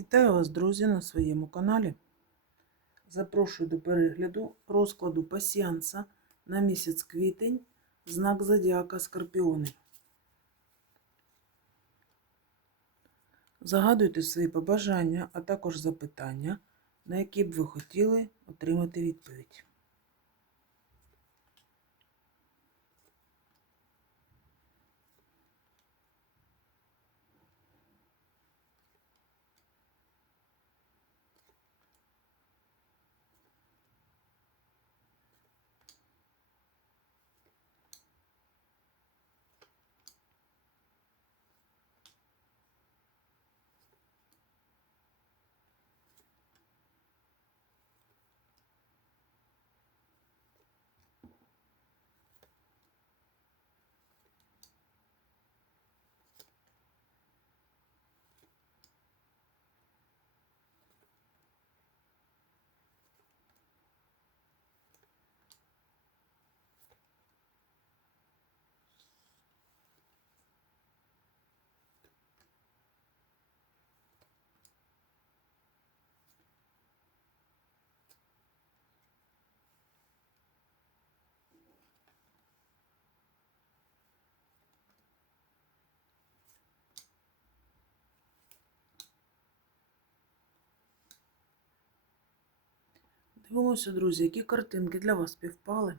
Вітаю вас, друзі, на своєму каналі. Запрошую до перегляду розкладу пасіанса на місяць квітень, знак Зодіака Скорпіони. Загадуйте свої побажання, а також запитання, на які б ви хотіли отримати відповідь. Дивимося, друзі, які картинки для вас співпали.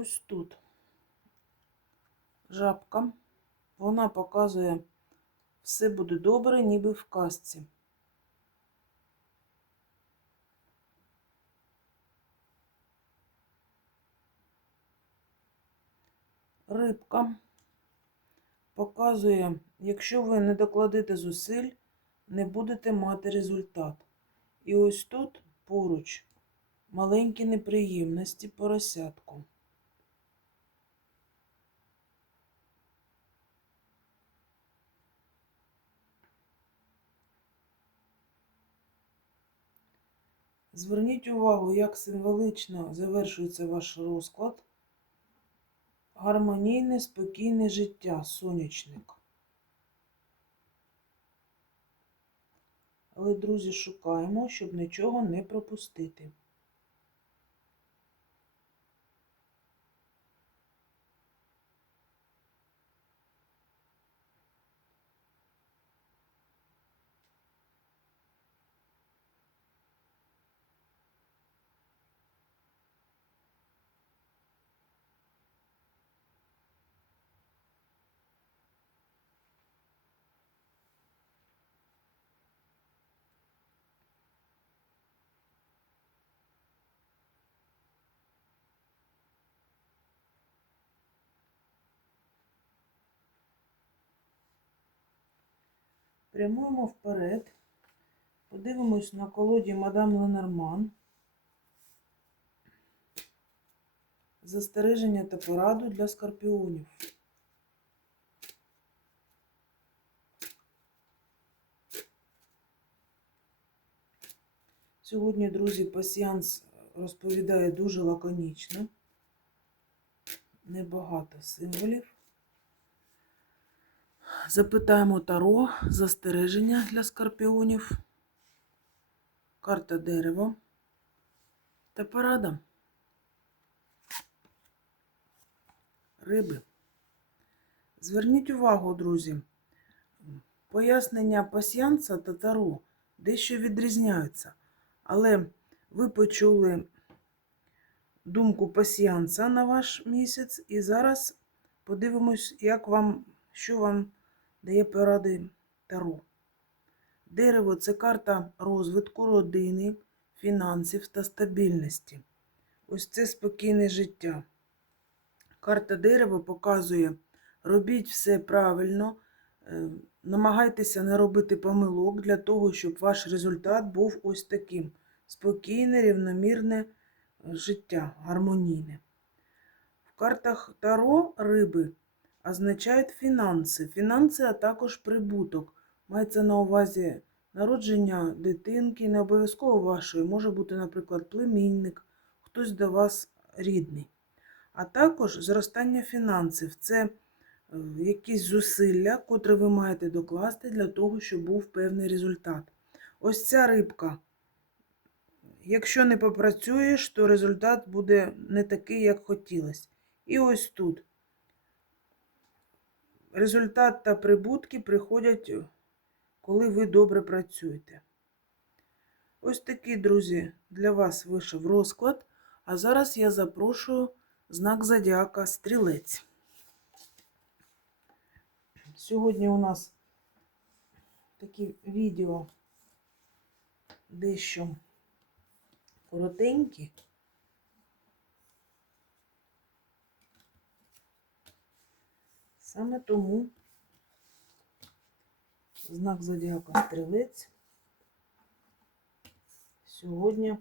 Ось тут жабка. Вона показує, все буде добре, ніби в казці. Рибка показує, якщо ви не докладете зусиль, не будете мати результат. І ось тут поруч маленькі неприємності поросятку. Зверніть увагу, як символично завершується ваш розклад. Гармонійне, спокійне життя, сонячник. Але, друзі, шукаємо, щоб нічого не пропустити. Прямуємо вперед. Подивимось на колоді мадам Ленорман. Застереження та пораду для скорпіонів. Сьогодні, друзі, пасіанс розповідає дуже лаконічно. Небагато символів. Запитаємо Таро, застереження для скорпіонів, карта дерева. Та порада. Риби. Зверніть увагу, друзі, пояснення пасіянса та таро дещо відрізняються, але ви почули думку пасіянса на ваш місяць, і зараз подивимось, як вам, що вам дає поради Таро. Дерево це карта розвитку родини, фінансів та стабільності. Ось це спокійне життя. Карта дерева показує, робіть все правильно, Е, Намагайтеся не робити помилок для того, щоб ваш результат був ось таким: спокійне, рівномірне е, життя, гармонійне. В картах Таро риби означають фінанси. Фінанси, а також прибуток. Мається на увазі народження дитинки, не обов'язково вашої, може бути, наприклад, племінник, хтось до вас рідний. А також зростання фінансів це е, якісь зусилля, котрі ви маєте докласти для того, щоб був певний результат. Ось ця рибка. Якщо не попрацюєш, то результат буде не такий, як хотілося. І ось тут. Результат та прибутки приходять, коли ви добре працюєте. Ось такий, друзі, для вас вийшов розклад. А зараз я запрошую знак Зодіака Стрілець. Сьогодні у нас такі відео дещо коротенькі. Саме тому знак Зодіака Стрілець сьогодні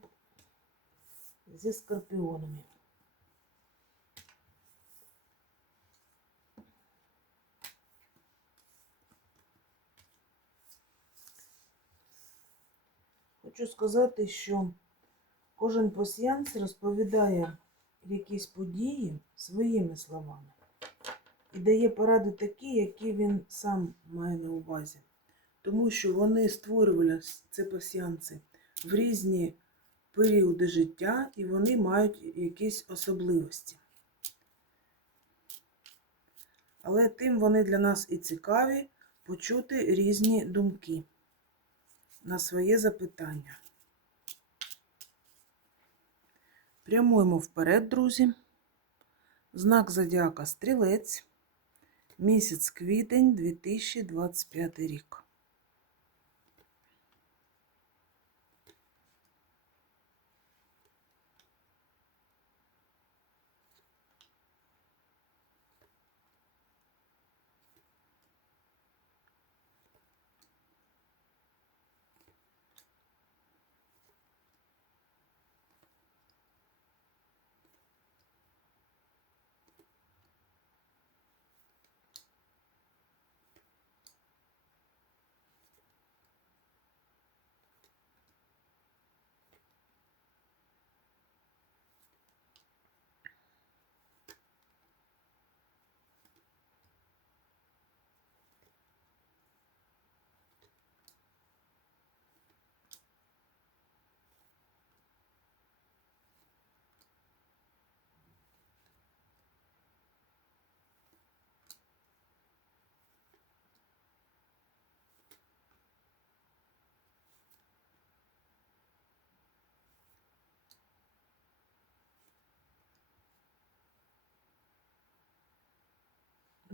зі скорпіонами. Хочу сказати, що кожен пасіянс розповідає якісь події своїми словами і дає поради такі, які він сам має на увазі. Тому що вони створювали ці пасіянси в різні періоди життя, і вони мають якісь особливості. Але тим вони для нас і цікаві почути різні думки на своє запитання. Прямуємо вперед, друзі. Знак Зодіака Стрілець. Місяць квітень 2025 рік.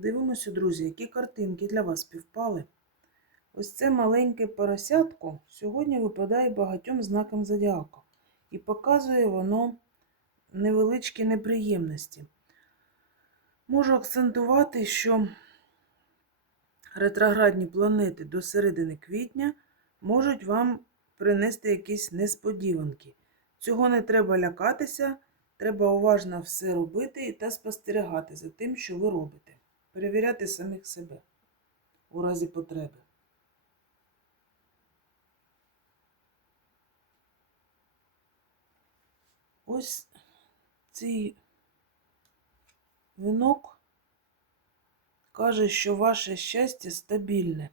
Дивимося, друзі, які картинки для вас співпали. Ось це маленьке поросятко сьогодні випадає багатьом знакам зодіака. І показує воно невеличкі неприємності. Можу акцентувати, що ретроградні планети до середини квітня можуть вам принести якісь несподіванки. Цього не треба лякатися, треба уважно все робити та спостерігати за тим, що ви робите. Перевіряти самих себе у разі потреби. Ось цей вінок каже, що ваше щастя стабільне.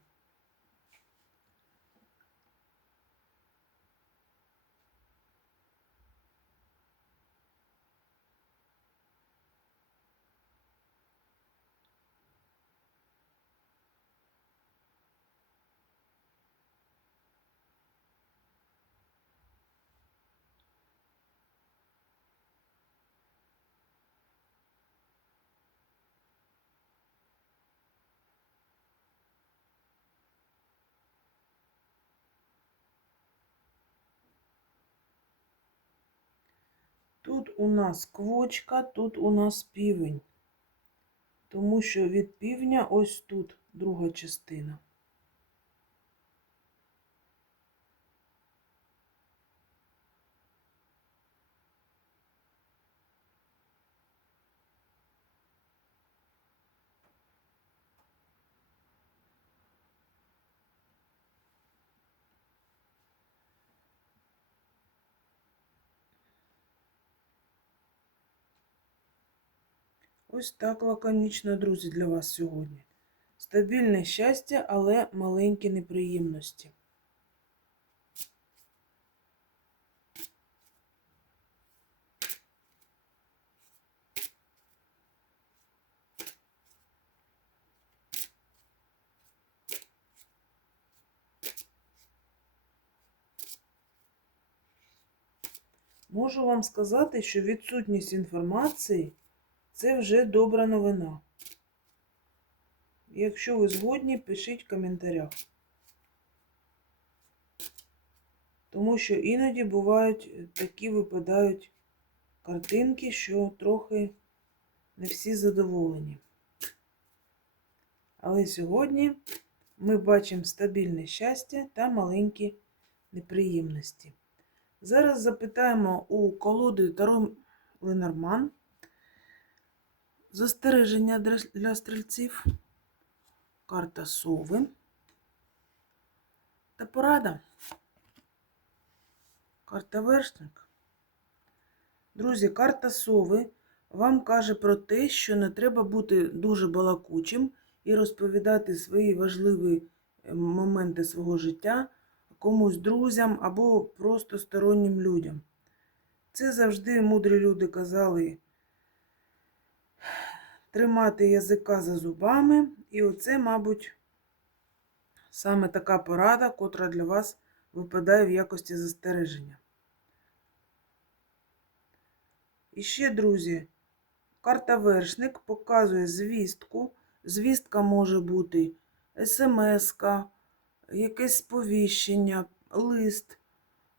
Тут у нас квочка, тут у нас півень. Тому що від півня ось тут друга частина. Ось так лаконічно, друзі, для вас сьогодні. Стабільне щастя, але маленькі неприємності. Можу вам сказати, що відсутність інформації це вже добра новина. Якщо ви згодні, пишіть в коментарях. Тому що іноді бувають е, такі випадають картинки, що трохи не всі задоволені. Але сьогодні ми бачимо стабільне щастя та маленькі неприємності. Зараз запитаємо у колоди Таро Ленорман застереження для- стрільців, карта сови та порада. Карта вершник. Друзі, карта сови вам каже про те, що не треба бути дуже балакучим і розповідати свої важливі е, моменти свого життя комусь друзям або просто стороннім людям. Це завжди мудрі люди казали тримати язика за зубами, і оце, мабуть, саме така порада, котра для вас випадає в якості застереження. І ще, друзі, карта вершник показує звістку. Звістка може бути смс-ка, якесь сповіщення, лист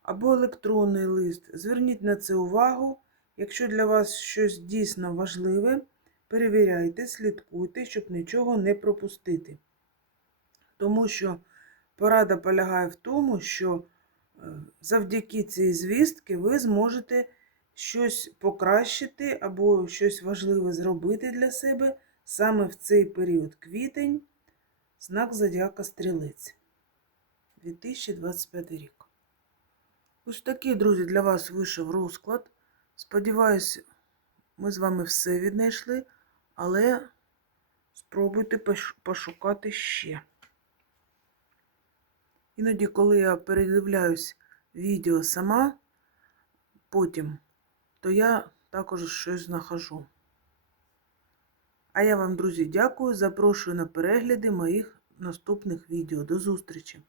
або електронний лист. Зверніть на це увагу. Якщо для вас щось дійсно важливе, перевіряйте, слідкуйте, щоб нічого не пропустити. Тому що порада полягає в тому, що е, завдяки цій звістки ви зможете щось покращити або щось важливе зробити для себе саме в цей період квітень, знак Зодіака Стрілець. 2025 рік. Ось такий, друзі, для вас вийшов розклад. Сподіваюсь, ми з вами все віднайшли, але спробуйте пошукати ще. Іноді, коли я передивляюсь відео сама, потім, то я також щось знахожу. А я вам, друзі, дякую. Запрошую на перегляди моїх наступних відео. До зустрічі!